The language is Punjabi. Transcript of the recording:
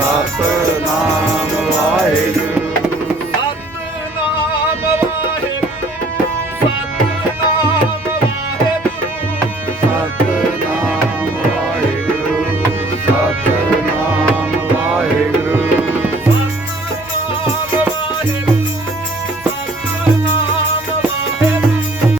ਸਤਨਾਮ ਵਾਹਿਗੁਰੂ